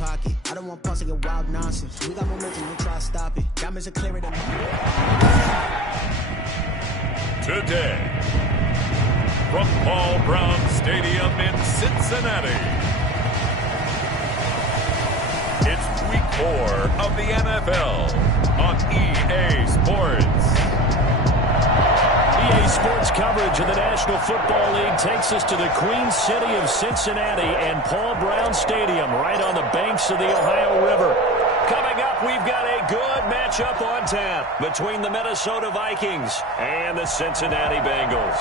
pocket. I don't want pause to get wild nonsense. We got momentum, don't try to stop it. Diamonds are clearer than today, from Paul Brown Stadium in Cincinnati, it's Week 4 of the NFL on EA Sports. EA Sports coverage of the National Football League takes us to the Queen City of Cincinnati and Paul Brown Stadium right on the banks of the Ohio River. Coming up, we've got a good matchup on tap between the Minnesota Vikings and the Cincinnati Bengals.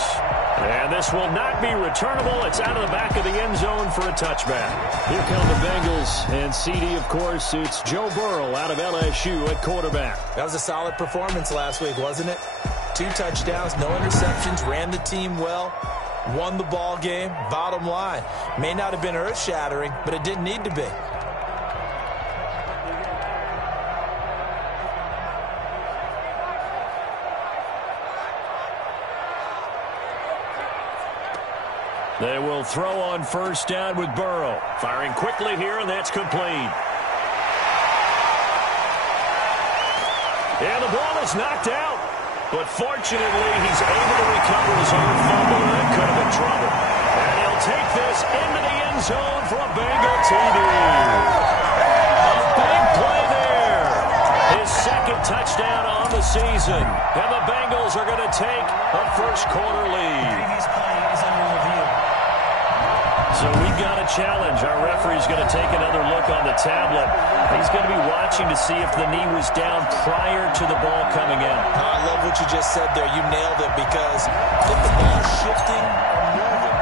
And this will not be returnable. It's out of the back of the end zone for a touchback. Here come the Bengals, and CD, of course, it's Joe Burrow out of LSU at quarterback. That was a solid performance last week, wasn't it? 2 touchdowns, no interceptions, ran the team well, won the ball game. Bottom line, may not have been earth-shattering, but it didn't need to be. They will throw on first down with Burrow. Firing quickly here, and that's complete. And the ball is knocked out. But fortunately, he's able to recover his own fumble, and that could have been trouble. And he'll take this into the end zone for a Bengal TD. A big play there. His second touchdown on the season. And the Bengals are going to take a first-quarter lead. Previous play is under review. So we've got a challenge. Our referee's going to take another look on the tablet. He's going to be watching to see if the knee was down prior to the ball coming in. I love what you just said there. You nailed it, because if the ball's shifting or moving.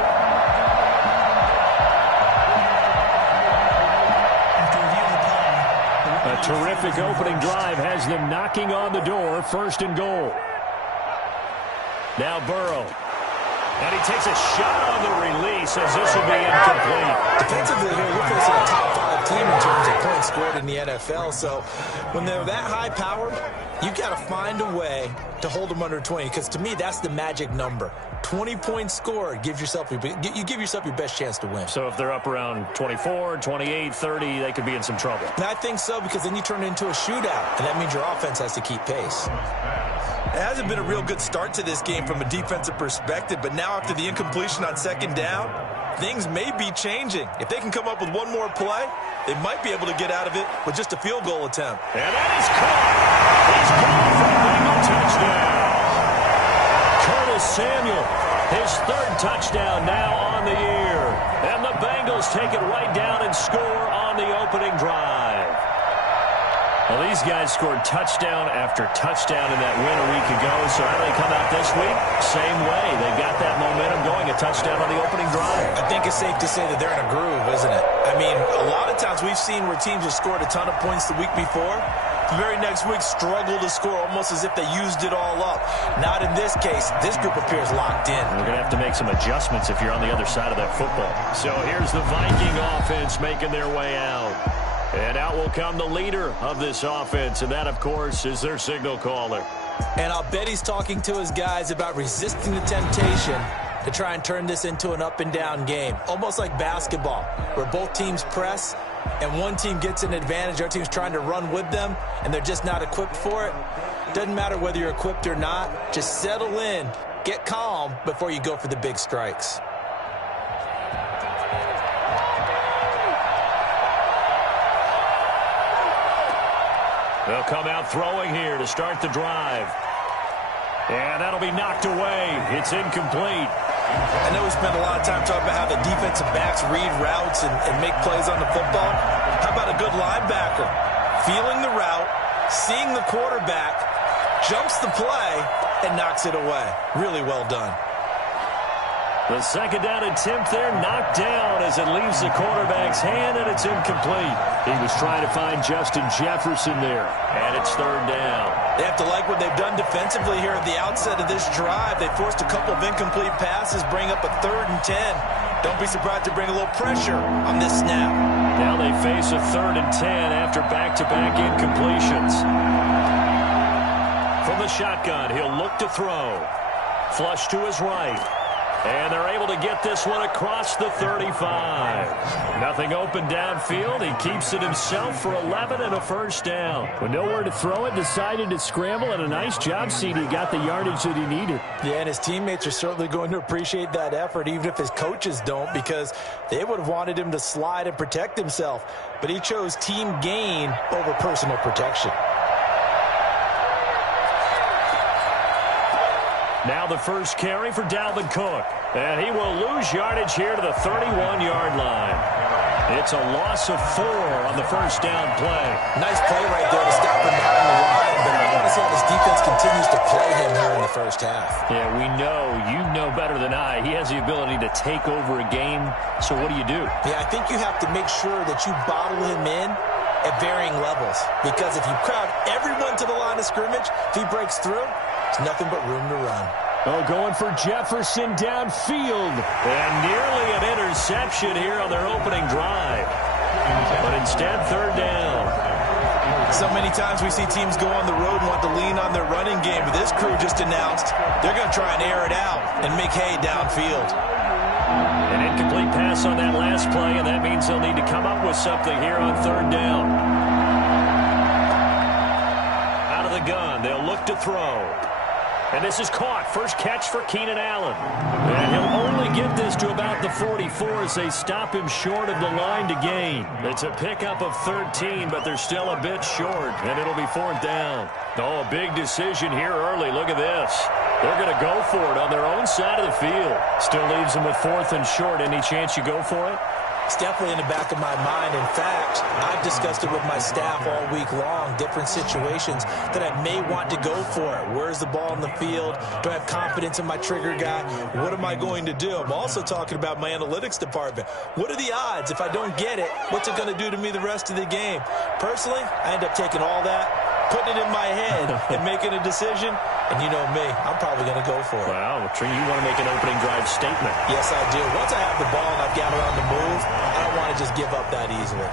After reviewing the play. A terrific opening drive has them knocking on the door. First and goal. Now Burrow. And he takes a shot on the release as this will be incomplete. Defensively here, we're facing a top 5 team in terms of points scored in the NFL. So when they're that high-powered, you got to find a way to hold them under 20. Because to me, that's the magic number. 20 points scored gives yourself you give yourself your best chance to win. So if they're up around 24, 28, 30, they could be in some trouble. And I think so, because then you turn it into a shootout, and that means your offense has to keep pace. It hasn't been a real good start to this game from a defensive perspective, but now after the incompletion on second down, things may be changing. If they can come up with one more play, they might be able to get out of it with just a field goal attempt. And that is caught. He's caught for a Bengal touchdown. Curtis Samuel, his 3rd touchdown now on the year. And the Bengals take it right down and score on the opening drive. Well, these guys scored touchdown after touchdown in that win a week ago. So how do they come out this week? Same way. They got that momentum going, a touchdown on the opening drive. I think it's safe to say that they're in a groove, isn't it? I mean, a lot of times we've seen where teams have scored a ton of points the week before. The very next week struggle to score almost as if they used it all up. Not in this case. This group appears locked in. We're going to have to make some adjustments if you're on the other side of that football. So here's the Viking offense making their way out. And out will come the leader of this offense, and that, of course, is their signal caller. And I'll bet he's talking to his guys about resisting the temptation to try and turn this into an up-and-down game. Almost like basketball, where both teams press, and one team gets an advantage, our team's trying to run with them, and they're just not equipped for it. Doesn't matter whether you're equipped or not. Just settle in, get calm before you go for the big strikes. They'll come out throwing here to start the drive. And that'll be knocked away. It's incomplete. I know we spent a lot of time talking about how the defensive backs read routes and make plays on the football. How about a good linebacker? Feeling the route, seeing the quarterback, jumps the play, and knocks it away. Really well done. The second down attempt there knocked down as it leaves the quarterback's hand, and it's incomplete. He was trying to find Justin Jefferson there, and it's 3rd down. They have to like what they've done defensively here at the outset of this drive. They forced a couple of incomplete passes, bring up a 3rd and 10. Don't be surprised to bring a little pressure on this snap. Now they face a 3rd and 10 after back-to-back incompletions. From the shotgun, he'll look to throw. Flush to his right. And they're able to get this one across the 35. Nothing open downfield. He keeps it himself for 11 and a first down. With nowhere to throw it, decided to scramble, and a nice job, CD. Got the yardage that he needed. Yeah, and his teammates are certainly going to appreciate that effort, even if his coaches don't, because they would have wanted him to slide and protect himself. But he chose team gain over personal protection. Now the first carry for Dalvin Cook. And he will lose yardage here to the 31-yard line. It's a loss of 4 on the first down play. Nice play right there to stop him behind the line, but I want to see how this defense continues to play him here in the first half. Yeah, you know better than I. He has the ability to take over a game, so what do? Yeah, I think you have to make sure that you bottle him in at varying levels, because if you crowd everyone to the line of scrimmage, if he breaks through, there's nothing but room to run. Oh, going for Jefferson downfield. And nearly an interception here on their opening drive. But instead, third down. So many times we see teams go on the road and want to lean on their running game, but this crew just announced they're going to try and air it out and make hay downfield. An incomplete pass on that last play, and that means they'll need to come up with something here on third down. Out of the gun, they'll look to throw. And this is caught. First catch for Keenan Allen. And he'll only get this to about the 44 as they stop him short of the line to gain. It's a pickup of 13, but they're still a bit short, and it'll be fourth down. Oh, a big decision here early. Look at this. They're going to go for it on their own side of the field. Still leaves them with fourth and short. Any chance you go for it? It's definitely in the back of my mind. In fact, I've discussed it with my staff all week long, different situations that I may want to go for it. Where's the ball in the field? Do I have confidence in my trigger guy? What am I going to do? I'm also talking about my analytics department. What are the odds? If I don't get it, what's it going to do to me the rest of the game? Personally, I end up taking all that, putting it in my head, and making a decision. And you know me, I'm probably going to go for it. Wow, you want to make an opening drive statement. Yes, I do. Once I have the ball and I've got it on the move, I don't want to just give up that easily.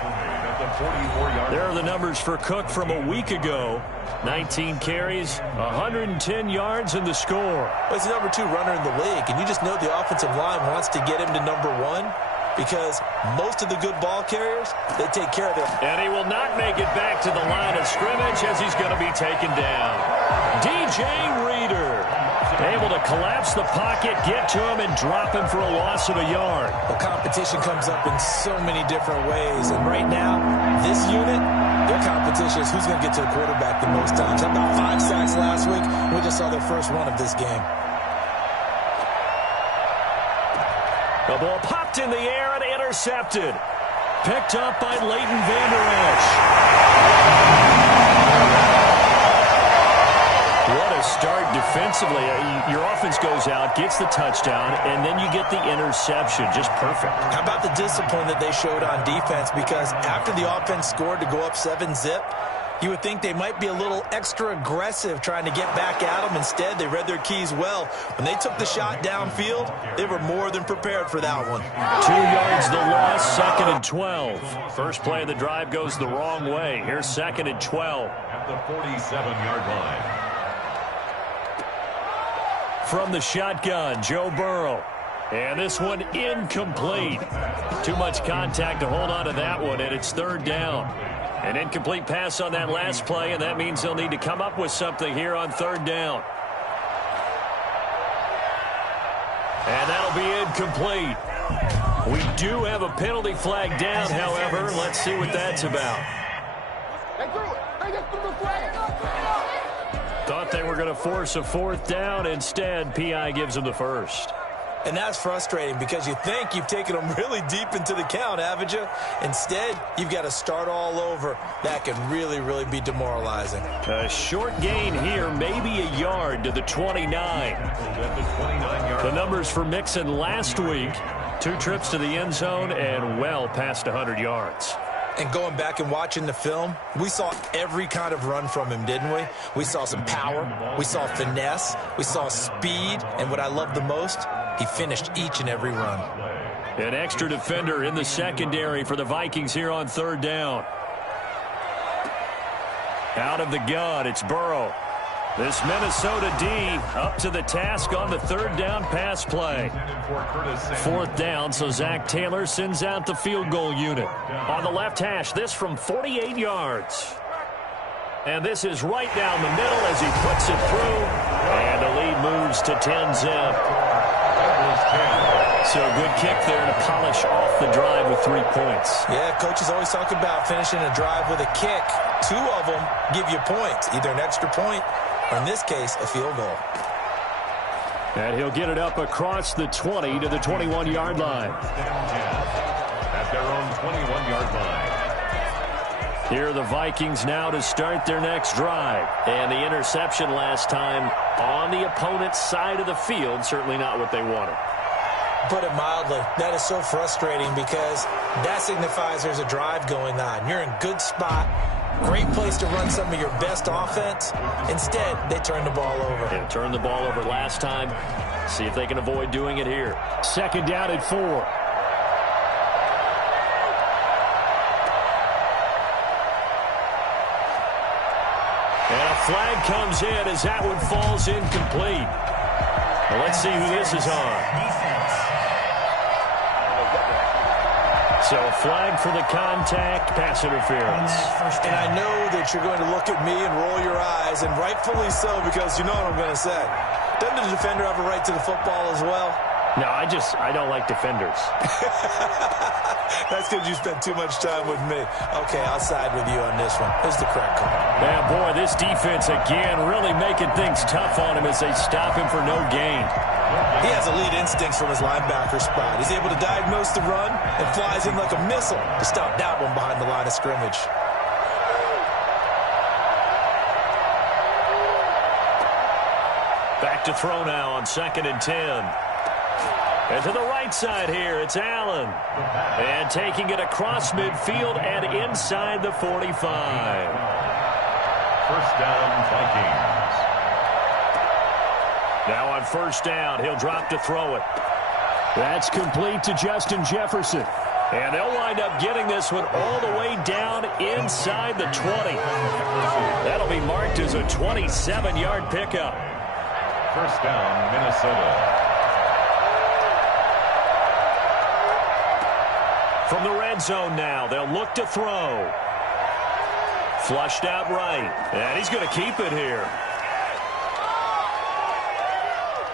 There are the numbers for Cook from a week ago. 19 carries, 110 yards, and the score. Well, he's the number 2 runner in the league, and you just know the offensive line wants to get him to number 1 because most of the good ball carriers, they take care of them. And he will not make it back to the line of scrimmage as he's going to be taken down. DJ Reader able to collapse the pocket, get to him, and drop him for a loss of a yard. Well, competition comes up in so many different ways, and right now, this unit, their competition is who's going to get to the quarterback the most times. Had about 5 sacks last week. We just saw their first one of this game. The ball popped in the air and intercepted. Picked up by Leighton Vander Esch. What a start defensively. Your offense goes out, gets the touchdown, and then you get the interception. Just perfect. How about the discipline that they showed on defense? Because after the offense scored to go up 7-zip, you would think they might be a little extra aggressive trying to get back at them. Instead, they read their keys well. When they took the shot downfield, they were more than prepared for that one. 2 yards the loss, 2nd and 12. First play of the drive goes the wrong way. Here's 2nd and 12. At the 47-yard line. From the shotgun, Joe Burrow. And this one incomplete. Too much contact to hold on to that one, and it's third down. An incomplete pass on that last play, and that means they'll need to come up with something here on third down. And that'll be incomplete. We do have a penalty flag down, however. Let's see what that's about. Thought they were going to force a fourth down. Instead, P.I. gives them the first. And that's frustrating because you think you've taken them really deep into the count, haven't you? Instead, you've got to start all over. That can really, really be demoralizing. A short gain here, maybe a yard to the 29. The numbers for Mixon last week, 2 trips to the end zone and well past 100 yards. And going back and watching the film, we saw every kind of run from him, didn't we? We saw some power, we saw finesse, we saw speed, and what I love the most, he finished each and every run. An extra defender in the secondary for the Vikings here on third down. Out of the gun, it's Burrow. This Minnesota D up to the task on the third down pass play. Fourth down, so Zach Taylor sends out the field goal unit. On the left hash, this from 48 yards. And this is right down the middle as he puts it through. And the lead moves to 10-zip. So a good kick there to polish off the drive with 3 points. Yeah, coaches always talk about finishing a drive with a kick. 2 of them give you points, either an extra point or, in this case, a field goal. And he'll get it up across the 20 to the 21-yard line. At their own 21-yard line. Here are the Vikings now to start their next drive. And the interception last time on the opponent's side of the field, certainly not what they wanted. Put it mildly, that is so frustrating because that signifies there's a drive going on. You're in good spot, great place to run some of your best offense. Instead, they turn the ball over. Yeah, turned the ball over last time. See if they can avoid doing it here. Second down at 4. And a flag comes in as that one falls incomplete. Well, let's see who this is on. So a flag for the contact, pass interference. And I know that you're going to look at me and roll your eyes, and rightfully so, because you know what I'm going to say. Doesn't the defender have a right to the football as well? No, I don't like defenders. That's because you spent too much time with me. Okay, I'll side with you on this one. This is the correct call. Yeah, boy, this defense again really making things tough on him as they stop him for no gain. He has elite instincts from his linebacker spot. He's able to diagnose the run and flies in like a missile to stop that one behind the line of scrimmage. Back to throw now on 2nd and 10. And to the right side here, it's Allen. And taking it across midfield and inside the 45. First down, Vikings. Now on first down, he'll drop to throw it. That's complete to Justin Jefferson. And they'll wind up getting this one all the way down inside the 20. That'll be marked as a 27-yard pickup. First down, Minnesota. From the red zone now, they'll look to throw. Flushed out right. And he's going to keep it here.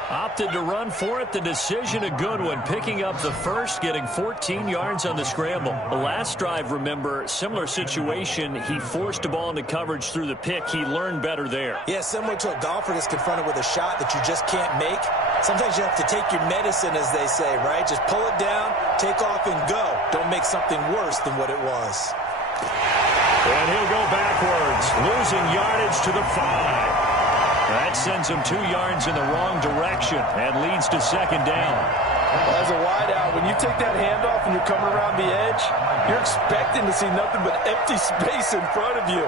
Opted to run for it. The decision a good one. Picking up the first, getting 14 yards on the scramble. The last drive, remember, similar situation. He forced the ball into coverage through the pick. He learned better there. Yeah, similar to a golfer that's confronted with a shot that you just can't make. Sometimes you have to take your medicine, as they say, right? Just pull it down, take off, and go. Don't make something worse than what it was. And he'll go backwards, losing yardage to the 5. That sends him 2 yards in the wrong direction and leads to second down. As a wideout, when you take that handoff and you're coming around the edge, you're expecting to see nothing but empty space in front of you.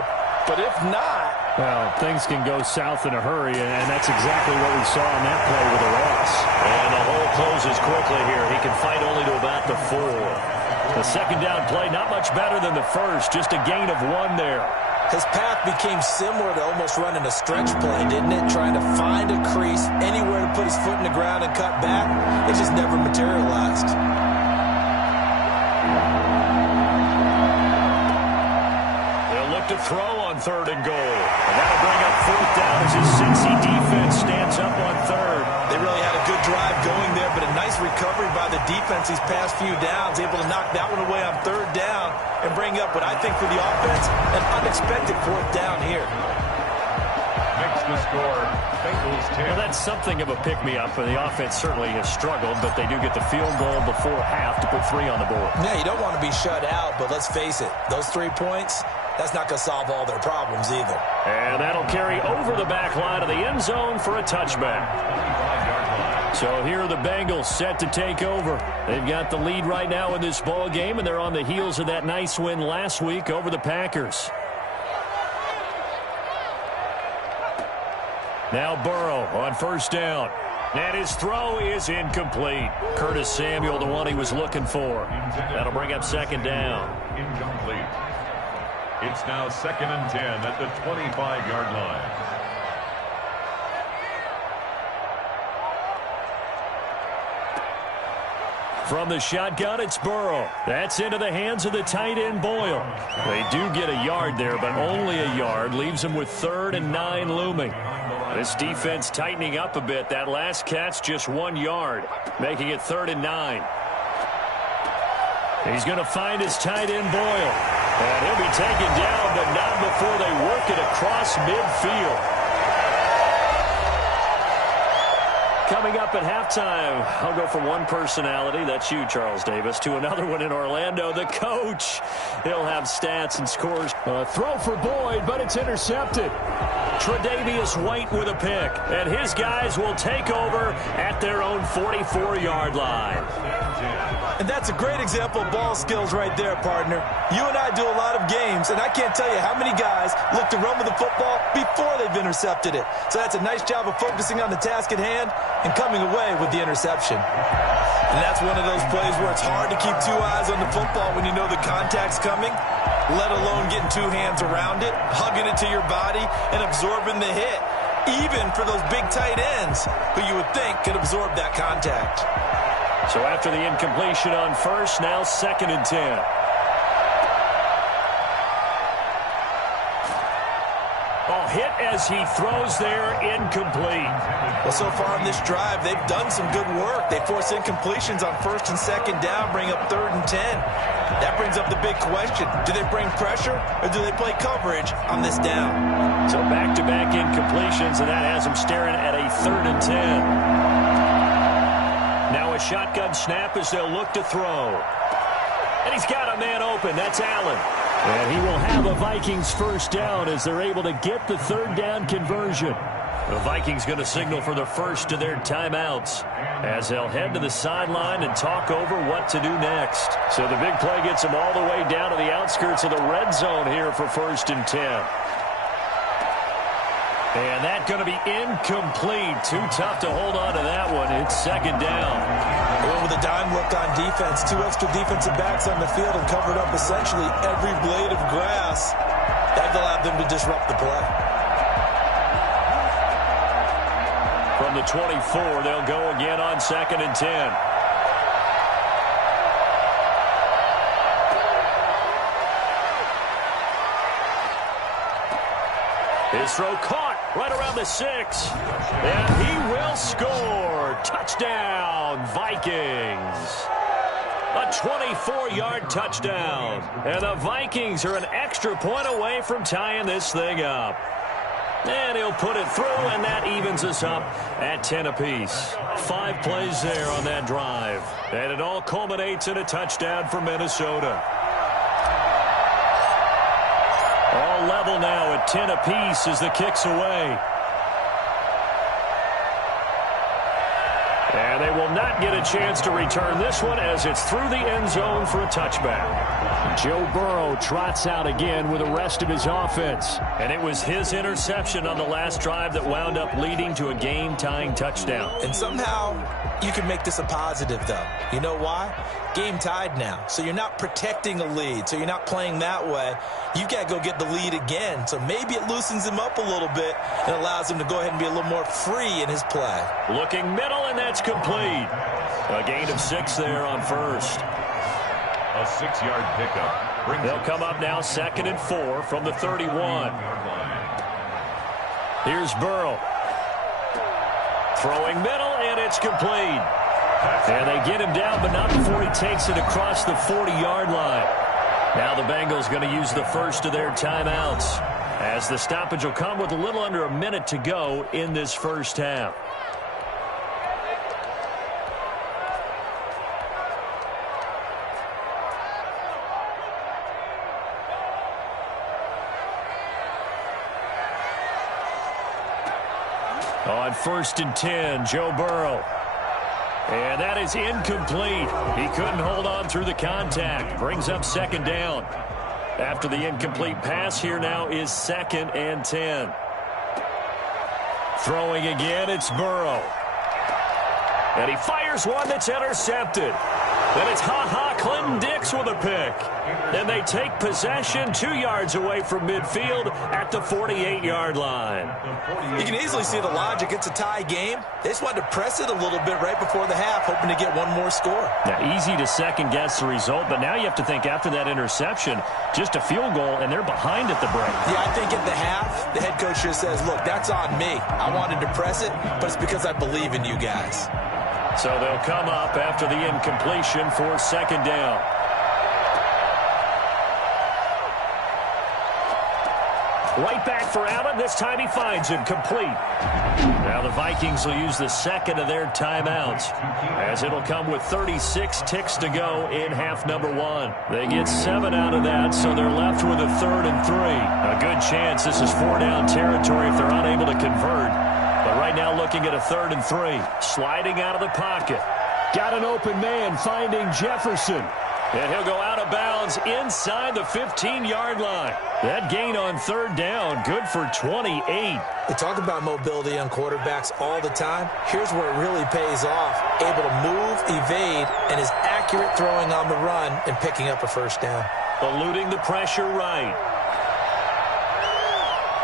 But if not... Well, things can go south in a hurry, and that's exactly what we saw on that play with a loss. And the hole closes quickly here. He can fight only to about the 4. The second down play, not much better than the first, just a gain of 1 there. His path became similar to almost running a stretch play, didn't it? Trying to find a crease, anywhere to put his foot in the ground and cut back. It just never materialized. They'll look to throw on 3rd and goal. And that'll bring up 4th down as his Cincy defense stands up on 3rd. They really had a good drive going there, but a nice recovery by the defense these past few downs, able to knock that one away on 3rd down and bring up what I think for the offense, an unexpected 4th down here. Makes the score, Bengals 10. Well, that's something of a pick-me-up, and the offense certainly has struggled, but they do get the field goal before half to put 3 on the board. Yeah, you don't want to be shut out, but let's face it, those 3 points, that's not going to solve all their problems either. And that'll carry over the back line of the end zone for a touchback. So here are the Bengals set to take over. They've got the lead right now in this ball game, and they're on the heels of that nice win last week over the Packers. Now Burrow on first down. And his throw is incomplete. Curtis Samuel, the one he was looking for. That'll bring up second down. Incomplete. It's now 2nd and 10 at the 25-yard line. From the shotgun, it's Burrow. That's into the hands of the tight end, Boyle. They do get a yard there, but only a yard. Leaves them with 3rd and 9 looming. This defense tightening up a bit. That last catch just 1 yard, making it 3rd and 9. He's going to find his tight end, Boyle. And he'll be taken down, but not before they work it across midfield. Coming up at halftime, I'll go from one personality, that's you, Charles Davis, to another one in Orlando, the coach. He'll have stats and scores. Throw for Boyd, but it's intercepted. Tre'Davious White with a pick, and his guys will take over at their own 44-yard line. And that's a great example of ball skills right there, partner. You and I do a lot of games, and I can't tell you how many guys look to run with the football before they've intercepted it. So that's a nice job of focusing on the task at hand and coming away with the interception. And that's one of those plays where it's hard to keep 2 eyes on the football when you know the contact's coming, let alone getting 2 hands around it, hugging it to your body, and absorbing the hit, even for those big tight ends who you would think could absorb that contact. So after the incompletion on first, now 2nd and 10. Hit as he throws there, incomplete. Well, so far on this drive, they've done some good work. They force incompletions on 1st and 2nd down, bring up 3rd and 10. That brings up the big question. Do they bring pressure or do they play coverage on this down? So back-to-back incompletions, and that has them staring at a 3rd and 10. Now a shotgun snap as they'll look to throw. And he's got a man open. That's Allen. And he will have a Vikings first down as they're able to get the 3rd down conversion. The Vikings going to signal for the first of their timeouts as they'll head to the sideline and talk over what to do next. So the big play gets them all the way down to the outskirts of the red zone here for 1st and 10. And that's going to be incomplete. Too tough to hold on to that one. It's 2nd down. Well, with a dime look on defense, 2 extra defensive backs on the field and covered up essentially every blade of grass. That allowed them to disrupt the play. From the 24, they'll go again on 2nd and 10. His throw caught right around the 6. And he will score. Touchdown, Vikings. A 24-yard touchdown. And the Vikings are an extra point away from tying this thing up. And he'll put it through, and that evens us up at 10 apiece. 5 plays there on that drive. And it all culminates in a touchdown for Minnesota. All level now at 10 apiece as the kick's away. And they will not get a chance to return this one as it's through the end zone for a touchback. Joe Burrow trots out again with the rest of his offense. And it was his interception on the last drive that wound up leading to a game-tying touchdown. And somehow you can make this a positive, though. You know why? Game tied now. So you're not protecting a lead. So you're not playing that way. You've got to go get the lead again. So maybe it loosens him up a little bit and allows him to go ahead and be a little more free in his play. Looking middle, and that's complete. A gain of 6 there on first. A 6-yard pickup. They'll come up now 2nd and 4 from the 31. Here's Burrow. Throwing middle, and it's complete. And they get him down, but not before he takes it across the 40-yard line. Now the Bengals going to use the first of their timeouts, as the stoppage will come with a little under a minute to go in this first half. On 1st and 10, Joe Burrow. And that is incomplete. He couldn't hold on through the contact. Brings up 2nd down. After the incomplete pass, here now is 2nd and 10. Throwing again, it's Burrow. And he fires one that's intercepted. And it's Clinton Dix with a pick. And they take possession 2 yards away from midfield at the 48-yard line. You can easily see the logic. It's a tie game. They just wanted to press it a little bit right before the half, hoping to get one more score. Now, easy to second-guess the result, but now you have to think after that interception, just a field goal, and they're behind at the break. Yeah, I think at the half, the head coach just says, look, that's on me. I wanted to press it, but it's because I believe in you guys. So they'll come up after the incompletion for second down. Right back for Allen. This time he finds him complete. Now the Vikings will use the second of their timeouts, as it'll come with 36 ticks to go in half number 1. They get 7 out of that, so they're left with a 3rd and 3. A good chance this is 4-down territory if they're unable to convert. But right now looking at a 3rd and 3. Sliding out of the pocket. Got an open man finding Jefferson. And he'll go out of bounds inside the 15-yard line. That gain on 3rd down, good for 28. They talk about mobility on quarterbacks all the time. Here's where it really pays off. Able to move, evade, and is accurate throwing on the run and picking up a 1st down. Eluding the pressure right.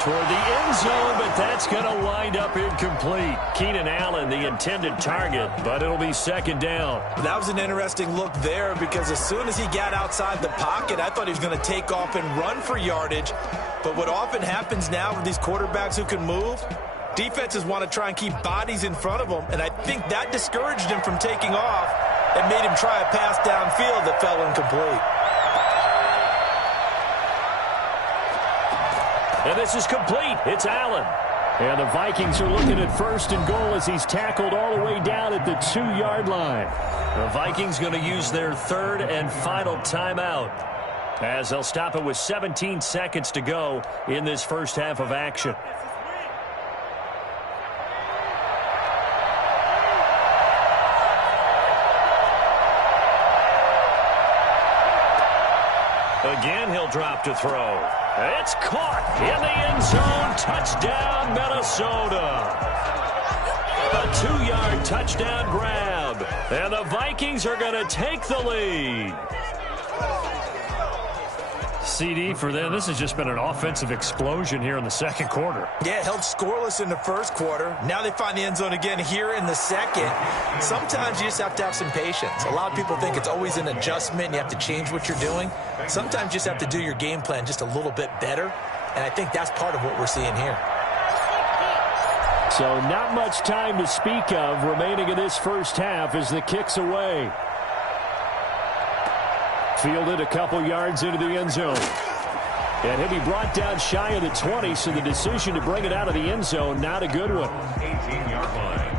Toward the end zone, but that's going to wind up incomplete. Keenan Allen, the intended target, but it'll be 2nd down. That was an interesting look there because as soon as he got outside the pocket, I thought he was going to take off and run for yardage. But what often happens now with these quarterbacks who can move, defenses want to try and keep bodies in front of them, and I think that discouraged him from taking off and made him try a pass downfield that fell incomplete. And this is complete. It's Allen. And the Vikings are looking at 1st and goal as he's tackled all the way down at the 2-yard line. The Vikings going to use their 3rd and final timeout, as they'll stop it with 17 seconds to go in this first half of action. Again, he'll drop to throw. It's caught in the end zone. Touchdown, Minnesota. A 2-yard touchdown grab. And the Vikings are going to take the lead. CD for them. This has just been an offensive explosion here in the 2nd quarter. Yeah, held scoreless in the 1st quarter. Now they find the end zone again here in the 2nd. Sometimes you just have to have some patience. A lot of people think it's always an adjustment and you have to change what you're doing. Sometimes you just have to do your game plan just a little bit better, and I think that's part of what we're seeing here. So not much time to speak of remaining in this first half as the kick's away. Fielded a couple yards into the end zone. And he'll be brought down shy of the 20, so the decision to bring it out of the end zone, not a good one. 18-yard line.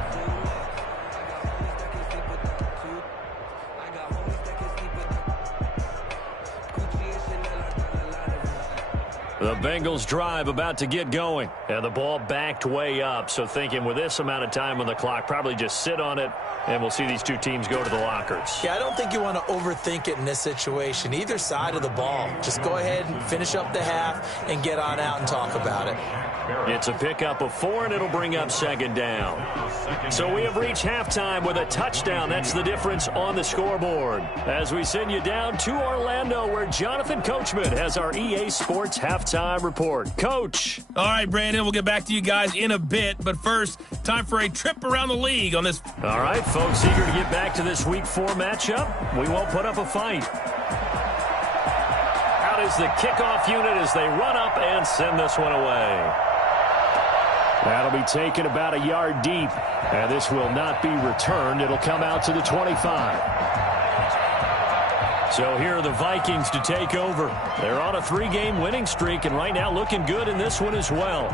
The Bengals drive about to get going. And the ball backed way up. So thinking with this amount of time on the clock, probably just sit on it, and we'll see these two teams go to the lockers. Yeah, I don't think you want to overthink it in this situation. Either side of the ball. Just go ahead and finish up the half and get on out and talk about it. It's a pickup of 4, and it'll bring up 2nd down. So we have reached halftime with a touchdown. That's the difference on the scoreboard. As we send you down to Orlando, where Jonathan Coachman has our EA Sports halftime report. Coach. All right, Brandon, we'll get back to you guys in a bit. But first, time for a trip around the league on this. All right, folks, eager to get back to this Week 4 matchup. We won't put up a fight. Out is the kickoff unit as they run up and send this one away. That'll be taken about a yard deep, and this will not be returned. It'll come out to the 25. So here are the Vikings to take over. They're on a 3-game winning streak, and right now looking good in this one as well.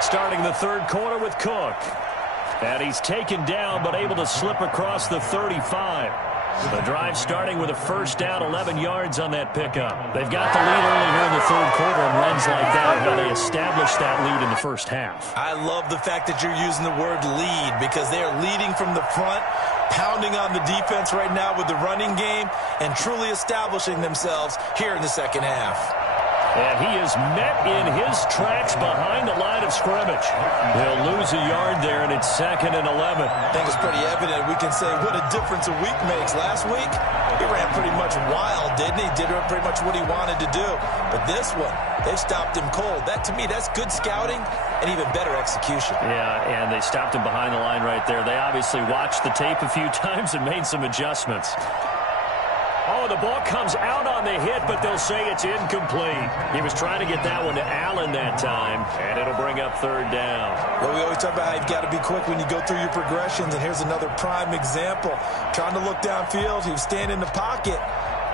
Starting the 3rd quarter with Cook. And he's taken down, but able to slip across the 35. The drive starting with a 1st down, 11 yards on that pickup. They've got the lead early here in the 3rd quarter, and runs like that how they established that lead in the first half. I love the fact that you're using the word lead because they are leading from the front, pounding on the defense right now with the running game, and truly establishing themselves here in the 2nd half. And he is met in his tracks behind the line of scrimmage. He'll lose a yard there, and it's 2nd and 11. I think it's pretty evident. We can say what a difference a week makes. Last week, he ran pretty much wild, didn't he? Did pretty much what he wanted to do. But this one, they stopped him cold. That, to me, that's good scouting and even better execution. Yeah, and they stopped him behind the line right there. They obviously watched the tape a few times and made some adjustments. Oh, the ball comes out on the hit, but they'll say it's incomplete. He was trying to get that one to Allen that time, and it'll bring up 3rd down. Well, we always talk about how you've got to be quick when you go through your progressions, and here's another prime example. Trying to look downfield, he was standing in the pocket,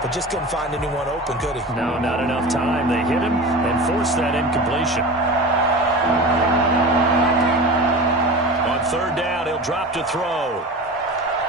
but just couldn't find anyone open, could he? No, not enough time. They hit him and forced that incompletion. On 3rd down, he'll drop to throw.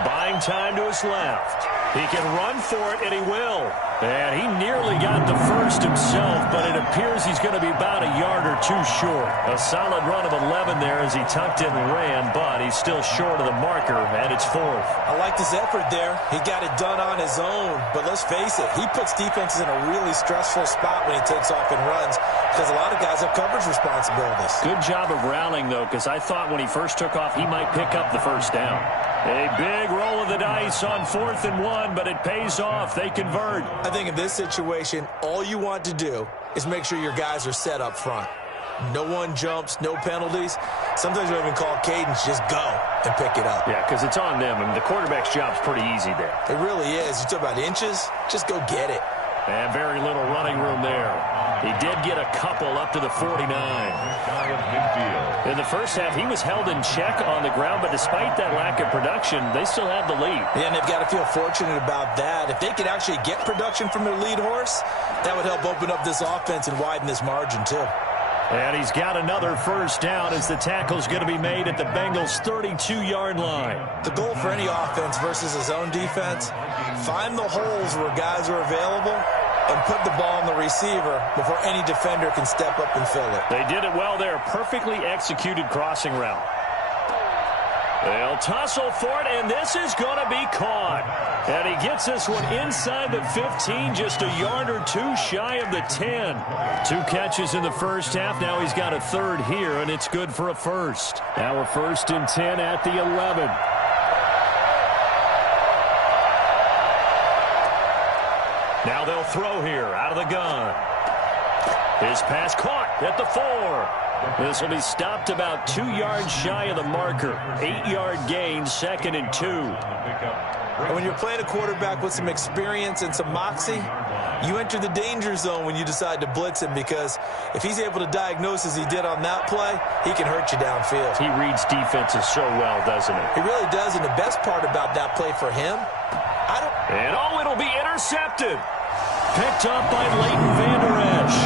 Buying time to his left. He can run for it, and he will. And he nearly got the first himself, but it appears he's going to be about a yard or two short. A solid run of 11 there as he tucked in and ran, but he's still short of the marker, and it's 4th. I liked his effort there. He got it done on his own, but let's face it, he puts defenses in a really stressful spot when he takes off and runs because a lot of guys have coverage responsibilities. Good job of rallying, though, because I thought when he first took off, he might pick up the first down. A big roll of the dice on 4th and 1, but it pays off. They convert. I think in this situation, all you want to do is make sure your guys are set up front. No one jumps, no penalties. Sometimes you don't even call cadence. Just go and pick it up. Yeah, because it's on them, and the quarterback's job's pretty easy there. It really is. You talk about inches, just go get it. And very little running room there. He did get a couple up to the 49. In the first half, he was held in check on the ground, but despite that lack of production, they still have the lead. Yeah, and they've got to feel fortunate about that. If they could actually get production from their lead horse, that would help open up this offense and widen this margin, too. And he's got another first down as the tackle's going to be made at the Bengals' 32-yard line. The goal for any offense versus his own defense, find the holes where guys are available and put the ball on the receiver before any defender can step up and fill it. They did it well there. Perfectly executed crossing route. They'll tussle for it, and this is going to be caught. And he gets this one inside the 15, just a yard or two shy of the 10. 2 catches in the first half. Now he's got a 3rd here, and it's good for a first. Now we're 1st and 10 at the 11. Now they'll throw here out of the gun. His pass caught at the 4. This will be stopped about 2 yards shy of the marker. 8-yard gain, 2nd and 2. And when you're playing a quarterback with some experience and some moxie, you enter the danger zone when you decide to blitz him, because if he's able to diagnose as he did on that play, he can hurt you downfield. He reads defenses so well, doesn't he? He really does, and the best part about that play for him, and it'll be intercepted. Picked up by Leighton Vander Esch.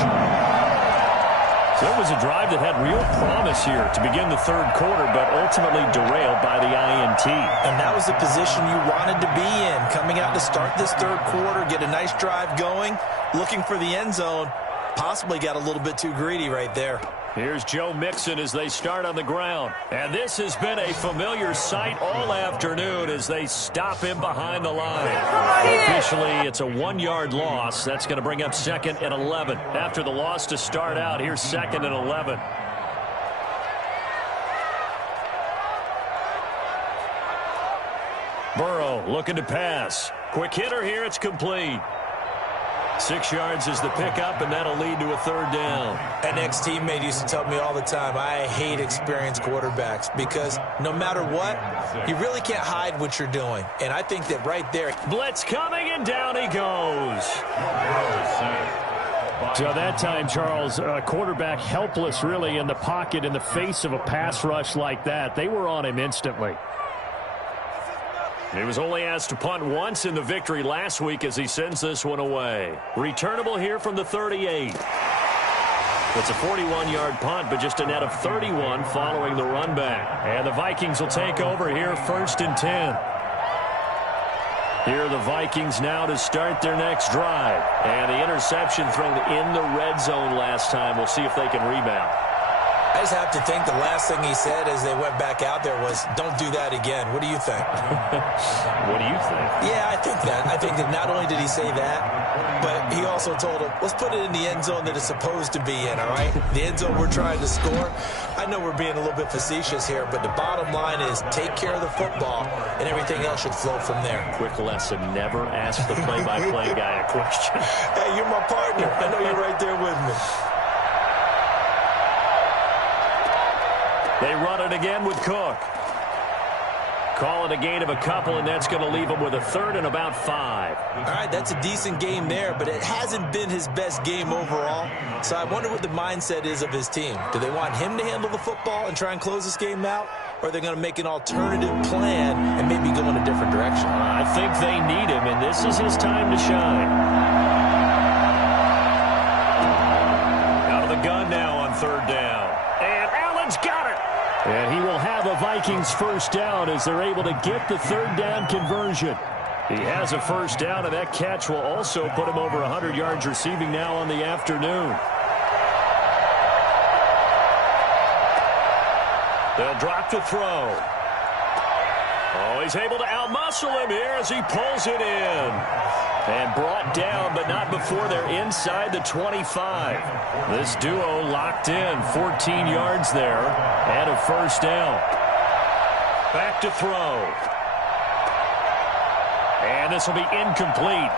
So it was a drive that had real promise here to begin the 3rd quarter, but ultimately derailed by the INT. And that was the position you wanted to be in, coming out to start this 3rd quarter, get a nice drive going, looking for the end zone. Possibly got a little bit too greedy right there. Here's Joe Mixon as they start on the ground. And this has been a familiar sight all afternoon as they stop him behind the line. Officially, it's a 1-yard loss. That's going to bring up 2nd and 11. After the loss to start out, here's 2nd and 11. Burrow looking to pass. Quick hitter here. It's complete. 6 yards is the pickup, and that'll lead to a 3rd down. An ex-teammate used to tell me all the time, I hate experienced quarterbacks because no matter what, you really can't hide what you're doing. And I think that right there. Blitz coming, and down he goes. So that time, Charles, quarterback helpless really in the pocket in the face of a pass rush like that. They were on him instantly. He was only asked to punt once in the victory last week as he sends this one away. Returnable here from the 38. It's a 41-yard punt, but just a net of 31 following the run back. And the Vikings will take over here 1st and 10. Here are the Vikings now to start their next drive. And the interception thrown in the red zone last time. We'll see if they can rebound. I just have to think the last thing he said as they went back out there was, don't do that again. What do you think? What do you think? Yeah, I think that. I think that not only did he say that, but he also told him, let's put it in the end zone that it's supposed to be in, all right? The end zone we're trying to score. I know we're being a little bit facetious here, but the bottom line is take care of the football, and everything else should flow from there. Quick lesson, never ask the play-by-play guy a question. Hey, you're my partner. I know you're right there with me. They run it again with Cook. Call it a gain of a couple, and that's going to leave them with a third and about 5. All right, that's a decent game there, but it hasn't been his best game overall. So I wonder what the mindset is of his team. Do they want him to handle the football and try and close this game out? Or are they going to make an alternative plan and maybe go in a different direction? I think they need him, and this is his time to shine. Out of the gun now on third down. And Allen's got it. And he will have a Vikings first down as they're able to get the third down conversion. He has a first down, and that catch will also put him over 100 yards receiving now on the afternoon. They'll drop to throw. Oh, he's able to outmuscle him here as he pulls it in. And brought down, but not before they're inside the 25. This duo locked in, 14 yards there, and a first down. Back to throw. And this will be incomplete.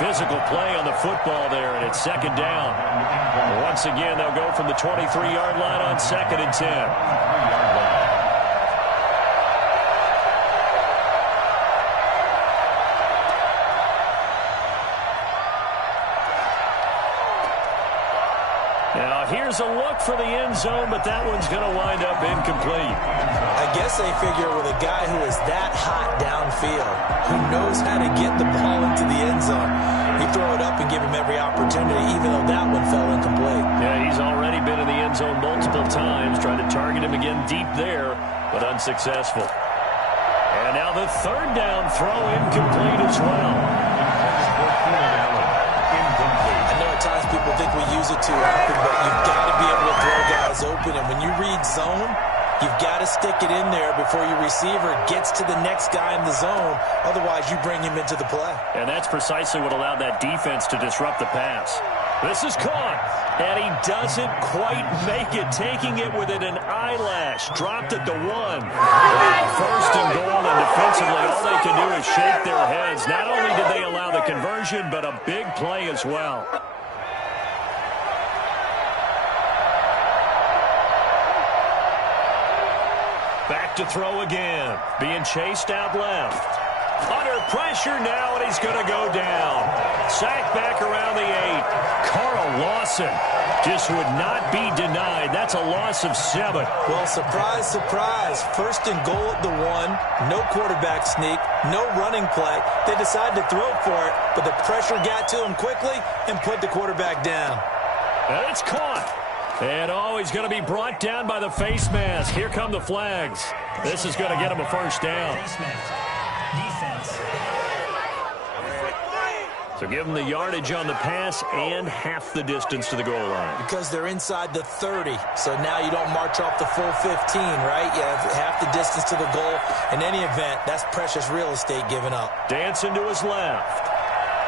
Physical play on the football there, and it's second down. Once again, they'll go from the 23-yard line on second and 10. Here's a look for the end zone, but that one's going to wind up incomplete. I guess they figure with a guy who is that hot downfield, who knows how to get the ball into the end zone, you throw it up and give him every opportunity, even though that one fell incomplete. Yeah, he's already been in the end zone multiple times, trying to target him again deep there, but unsuccessful. And now the third down throw incomplete as well. Times people think we use it too often, but you've got to be able to throw guys open. And when you read zone, you've got to stick it in there before your receiver gets to the next guy in the zone. Otherwise, you bring him into the play. And that's precisely what allowed that defense to disrupt the pass. This is caught, and he doesn't quite make it, taking it within an eyelash. Dropped at the 1. First and goal, and defensively, all they can do is shake their heads. Not only did they allow the conversion, but a big play as well. Back to throw again. Being chased out left. Under pressure now, and he's going to go down. Sacked back around the 8. Carl Lawson just would not be denied. That's a loss of 7. Well, surprise, surprise. First and goal at the 1. No quarterback sneak. No running play. They decided to throw for it, but the pressure got to him quickly and put the quarterback down. And it's caught. And he's going to be brought down by the face mask. Here come the flags. This is going to get him a first down. Face mask. Defense. So give them the yardage on the pass and half the distance to the goal line. Because they're inside the 30, so now you don't march off the full 15, right? You have half the distance to the goal. In any event, that's precious real estate given up. Dancing to his left.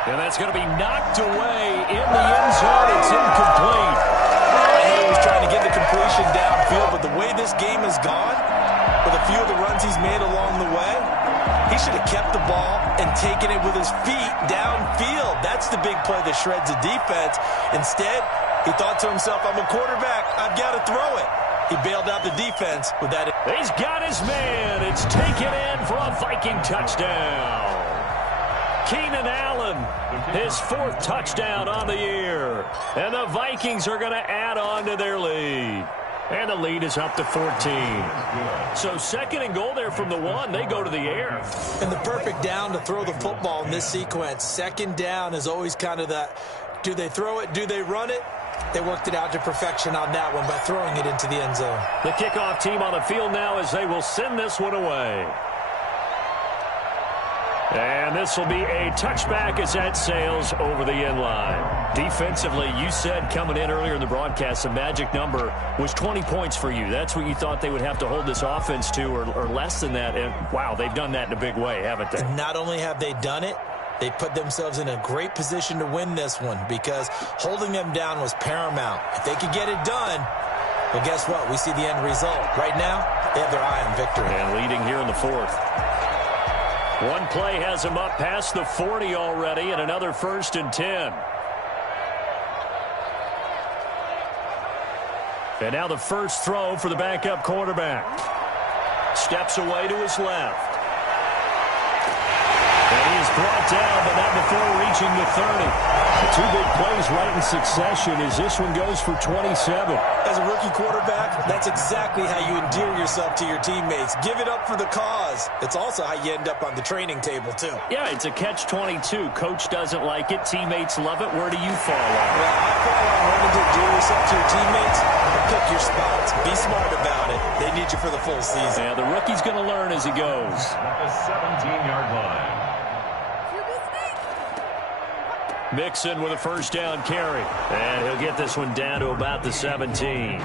And that's going to be knocked away in the end zone. It's incomplete. He was trying to get the completion downfield, but the way this game has gone, with a few of the runs he's made along the way, he should have kept the ball and taken it with his feet downfield. That's the big play that shreds the defense. Instead, he thought to himself, I'm a quarterback. I've got to throw it. He bailed out the defense with that. He's got his man. It's taken in for a Viking touchdown. Keenan Allen, his 4th touchdown on the year. And the Vikings are going to add on to their lead. And the lead is up to 14. So second and goal there from the 1. They go to the air. And the perfect down to throw the football in this sequence. Second down is always kind of that, do they throw it, do they run it? They worked it out to perfection on that one by throwing it into the end zone. The kickoff team on the field now as they will send this one away. And this will be a touchback as that sails over the end line. Defensively, you said coming in earlier in the broadcast, the magic number was 20 points for you. That's what you thought they would have to hold this offense to, or less than that. And, wow, they've done that in a big way, haven't they? Not only have they done it, they put themselves in a great position to win this one because holding them down was paramount. If they could get it done, well, guess what? We see the end result. Right now, they have their eye on victory. And leading here in the fourth. One play has him up past the 40 already, and another 1st and 10. And now the first throw for the backup quarterback. Steps away to his left. And he is brought down, but not before reaching the 30. The 2 big plays right in succession as this one goes for 27. As a rookie quarterback, that's exactly how you endear yourself to your teammates. Give it up for the cause. It's also how you end up on the training table, too. Yeah, it's a catch-22. Coach doesn't like it. Teammates love it. Where do you fall on? Well, I fall on learning to endear yourself to your teammates and pick your spots. Be smart about it. They need you for the full season. Yeah, the rookie's going to learn as he goes. At the 17-yard line. Mixon with a first down carry. And he'll get this one down to about the 17.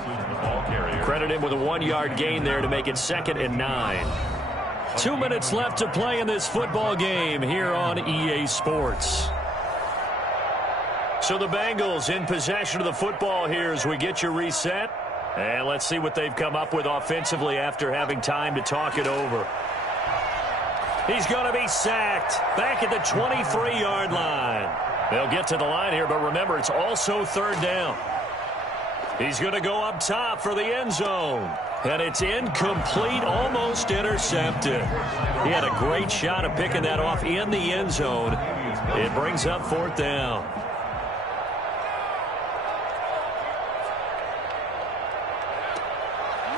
Credit him with a 1-yard gain there to make it 2nd and 9. 2 minutes left to play in this football game here on EA Sports. So the Bengals in possession of the football here as we get you reset. And let's see what they've come up with offensively after having time to talk it over. He's going to be sacked back at the 23-yard line. They'll get to the line here, but remember, it's also 3rd down. He's going to go up top for the end zone. And it's incomplete, almost intercepted. He had a great shot of picking that off in the end zone. It brings up 4th down.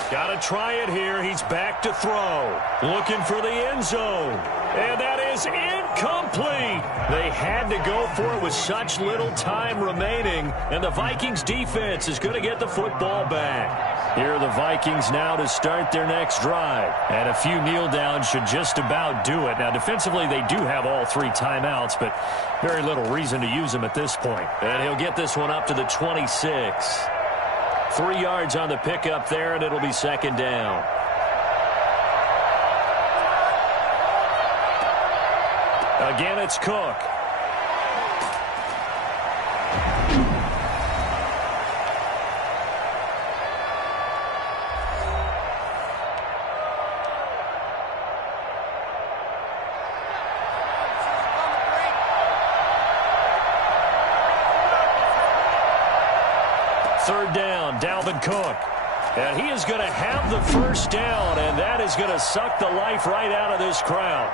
Got to try it here. He's back to throw. Looking for the end zone. And that is incomplete. They had to go for it with such little time remaining. And the Vikings defense is going to get the football back. Here are the Vikings now to start their next drive. And a few kneel downs should just about do it. Now, defensively, they do have all 3 timeouts, but very little reason to use them at this point. And he'll get this one up to the 26. 3 yards on the pickup there, and it'll be 2nd down. Again, it's Cook. Third down, Dalvin Cook. And he is going to have the first down, and that is going to suck the life right out of this crowd.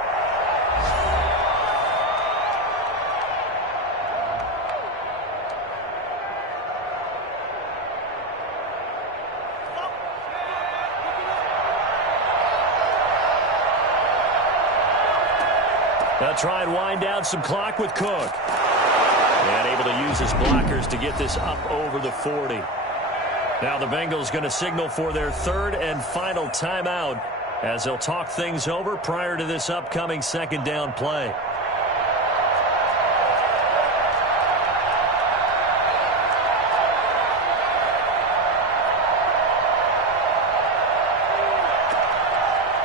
They'll try and wind down some clock with Cook. And able to use his blockers to get this up over the 40. Now the Bengals going to signal for their 3rd and final timeout as they'll talk things over prior to this upcoming 2nd down play.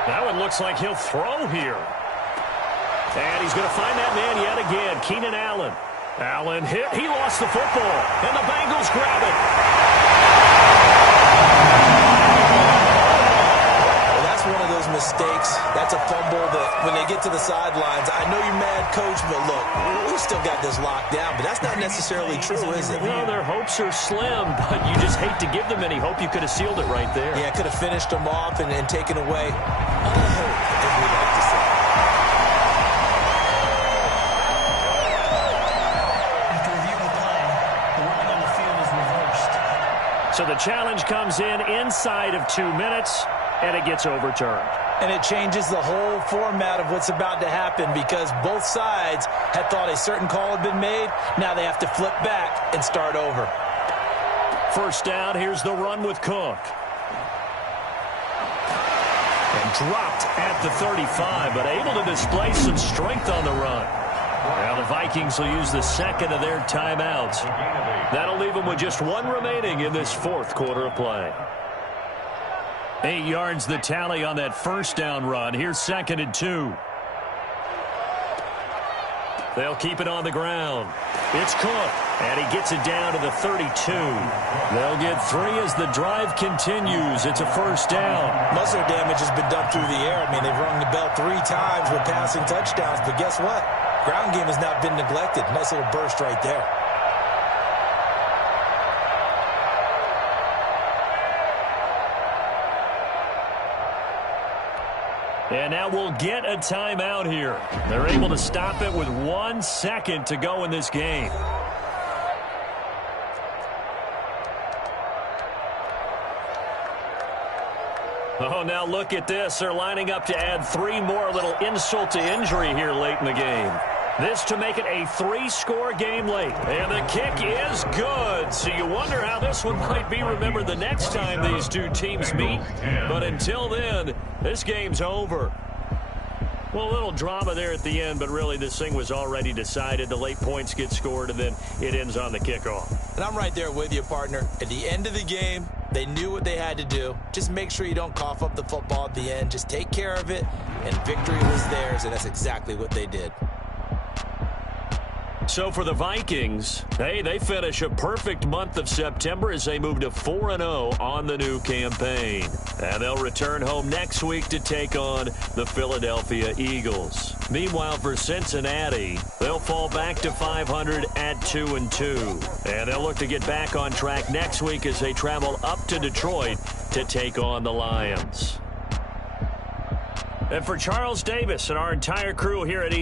Now it looks like he'll throw here. And he's going to find that man yet again, Keenan Allen. Allen hit. He lost the football, and the Bengals grab it. Well, that's one of those mistakes. That's a fumble that when they get to the sidelines, I know you're mad, Coach, but look, we still got this locked down. But that's not necessarily true, is it? Well, their hopes are slim, but you just hate to give them any hope. You could have sealed it right there. Yeah, could have finished them off and taken away all hope, as we like to say. So the challenge comes in inside of 2 minutes, and it gets overturned. And it changes the whole format of what's about to happen because both sides had thought a certain call had been made. Now they have to flip back and start over. First down, here's the run with Cook. And Dropped at the 35, but able to display some strength on the run. Now the Vikings will use the second of their timeouts. That'll leave them with just one remaining in this fourth quarter of play. 8 yards the tally on that first down run. Here's 2nd and 2. They'll keep it on the ground. It's Cook, and he gets it down to the 32. They'll get 3 as the drive continues. It's a first down. Muscle damage has been done through the air. I mean, they've rung the bell 3 times with passing touchdowns, but guess what? Ground game has not been neglected. Nice little burst right there. And now we'll get a timeout here. They're able to stop it with 1 second to go in this game. Oh, now look at this. They're lining up to add 3 more, a little insult to injury here late in the game. This to make it a 3-score game late. And the kick is good. So you wonder how this one might be remembered the next time these two teams meet. But until then, this game's over. Well, a little drama there at the end, but really this thing was already decided. The late points get scored, and then it ends on the kickoff. And I'm right there with you, partner. At the end of the game, they knew what they had to do. Just make sure you don't cough up the football at the end. Just take care of it, and victory was theirs, and that's exactly what they did. So for the Vikings, hey, they finish a perfect month of September as they move to 4-0 on the new campaign. And they'll return home next week to take on the Philadelphia Eagles. Meanwhile, for Cincinnati, they'll fall back to 500 at 2-2. And they'll look to get back on track next week as they travel up to Detroit to take on the Lions. And for Charles Davis and our entire crew here at